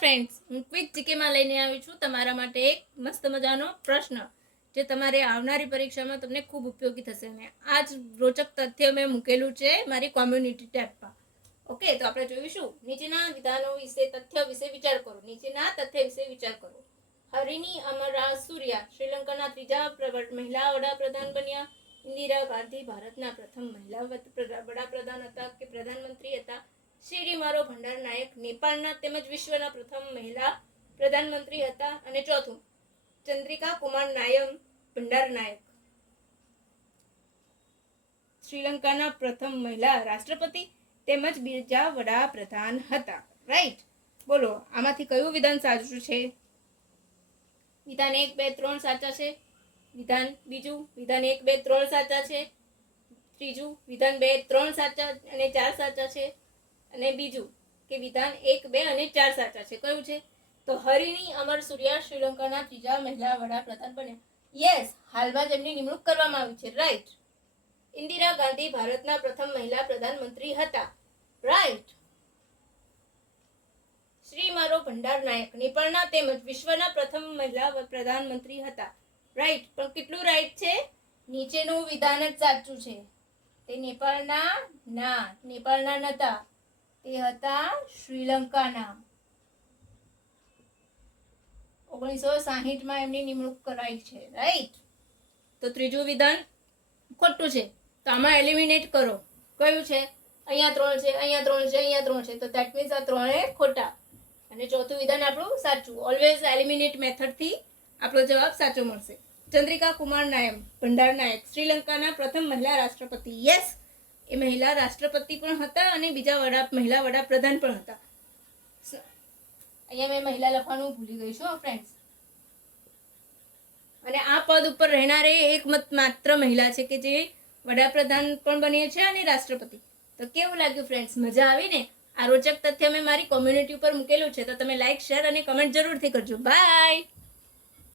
Friends હું quick જીકેમાં લઈને આવી છું. તમારા માટે એક મસ્ત મજાનો પ્રશ્ન જે તમારે આવનારી પરીક્ષામાં તમને ખૂબ ઉપયોગી થશે. અને આ જ રોચક તથ્ય મેં મૂકેલું છે મારી કોમ્યુનિટી ટેબમાં. ઓકે તો આપણે જોઈશું. નીચેના વિધાનો વિશે, તથ્ય વિશે વિચાર કરો. નીચેના તથ્ય વિશે વિચાર કરો. હરિની અમરા સૂર્યા શ્રીલંકાના ત્રીજા પ્રગટ મહિલા વડાપ્રધાન બન્યા. ઇન્દિરા ગાંધી ભારતના પ્રથમ મહિલા વડાપ્રધાન હતા કે પ્રધાનમંત્રી હતા? શ્રી મારો ભંડાર નાયક, નેપાળના તેમજ વિશ્વના પ્રથમ મહિલા પ્રધાનમંત્રી હતા અને ચોથું ચંદ્રિકા કુમાર નાયમ, ભંડાર નાયક. શ્રીલંકાના પ્રથમ મહિલા રાષ્ટ્રપતિ તેમજ બીજા વડાપ્રધાન હતા. રાઈટ બોલો, આમાંથી કયું વિધાન સાચું છે? વિધાન એક, બે, ત્રણ સાચા છે. વિધાન બીજું, વિધાન એક, બે, ત્રણ સાચા છે. ત્રીજું, વિધાન બે, ત્રણ સાચા અને ચાર સાચા છે. અને બીજું કે વિધાન એક, બે અને ચાર સાચા છે. કયું છે? તો હરિણી અમર સૂર્યા શ્રીલંકાના ત્રીજા મહિલા વડાપ્રધાન બન્યા. યસ હાલમાં જ એમની નિમણૂક કરવામાં આવી છે. રાઈટ ઇન્દિરા ગાંધી ભારતના પ્રથમ મહિલા પ્રધાનમંત્રી હતા. રાઈટ શ્રી મારો ભંડાર નાયક નેપાળના તેમજ વિશ્વના પ્રથમ મહિલા પ્રધાનમંત્રી હતા. રાઈટ પણ કેટલું રાઈટ છે? નીચેનું વિધાન જ સાચું છે. તે નેપાળના ના, નેપાળના નતા. તે હતા શ્રીલંકાના. ઓગણીસો સાહીઠમાં એમની નિમણૂક કરાઈ છે રાઈટ તો ત્રીજું વિધાન ખોટું છે. તો આમાં એલિમિનેટ કરો. કયું છે? અહીંયા ત્રણ છે, અહીંયા ત્રણ છે, અહીંયા ત્રણ છે. તો દેટ મીન્સ આ ત્રણે ખોટા. અને ચોથું વિધાન આપણું સાચું. ઓલવેઝ એલિમિનેટ મેથડથી આપણો જવાબ સાચો મળશે. ચંદ્રિકા કુમાર નાયમ ભંડાર નાયક, શ્રીલંકાના પ્રથમ મહિલા રાષ્ટ્રપતિ. યસ એ મહિલા રાષ્ટ્રપતિ પણ હતા અને બીજા વડા, મહિલા વડાપ્રધાન પણ હતા. અહીંયા મેં મહિલા લખવાનું ભૂલી ગઈ છું ફ્રેન્ડ્સ અને આ પદ ઉપર રહેનારે એક માત્ર મહિલા છે કે જે વડાપ્રધાન પણ બની છે અને રાષ્ટ્રપતિ. તો કેવું લાગ્યું ફ્રેન્ડ્સ મજા આવી ને? આ રોચક તથ્ય મેં મારી કોમ્યુનિટી ઉપર મૂકેલું છે, તો તમે લાઈક શેર અને કમેન્ટ જરૂરથી કરજો. બાય